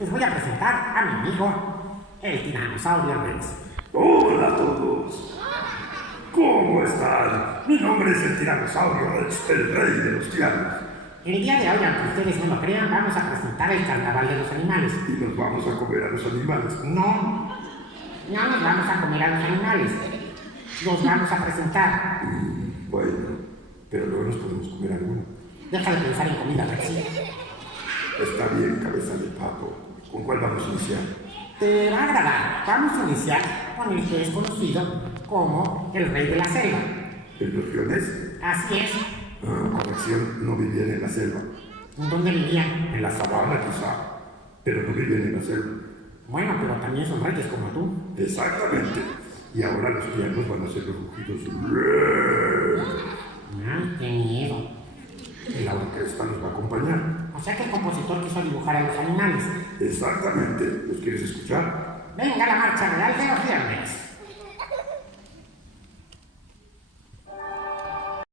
Les voy a presentar a mi amigo, el tiranosaurio Rex. Hola a todos. ¿Cómo están? Mi nombre es el tiranosaurio Rex, el rey de los tiranos. El día de hoy, aunque ustedes no lo crean, vamos a presentar el carnaval de los animales. Y nos vamos a comer a los animales. No nos vamos a comer a los animales. Los vamos a presentar. Bueno, pero luego nos podemos comer alguno. Deja de pensar en comida, Rex. Está bien, cabeza de pato. ¿Con cuál vamos a iniciar? Te va a agradar. Vamos a iniciar con el que es conocido como el rey de la selva. ¿En los leones? Así es. Corrección, no vivían en la selva. ¿Dónde vivían? En la sabana quizá, pero no vivían en la selva. Bueno, pero también son reyes como tú. Exactamente. Y ahora los pianos van a hacer los rugidos. Ay, qué miedo. Y la orquesta nos va a acompañar. O sea que el compositor quiso dibujar a los animales. Exactamente. ¿Los quieres escuchar? Venga la marcha real de los viernes.